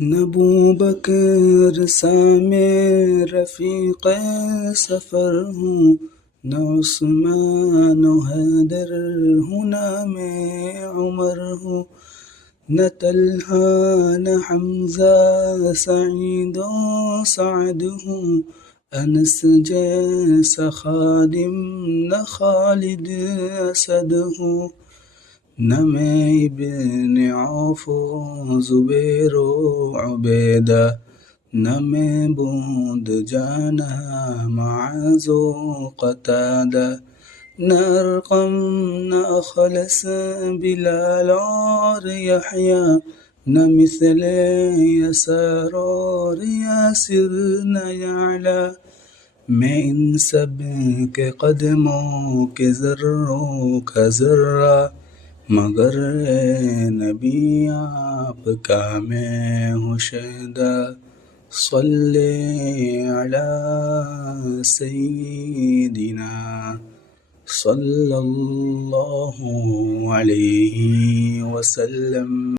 नबू बकर सामे रफ़ीक़ सफ़र हूँ, न उस्मान हैदर हूँ, नाम उमर हूँ, न तल्हा न हमज़ा सईद साद हूँ, अनस जैसा खादिम न खालिद असद हूँ, न मैं इब्न औफ ज़ुबैर उबैदा, न मैं बूंद जाना मुआज़ क़तादा, न अर्क़म न अख़लस बिलाल और यहया, न मिस्ले यसार और यासिर न यअला। मैं इन सब के कदमों के ज़र्रों का ज़र्रा, मगर ए नबी आपका मैं हूँ शहदा। सल्ले अला सय्यिदिना सल्लल्लाहु अलैहि वसल्लम।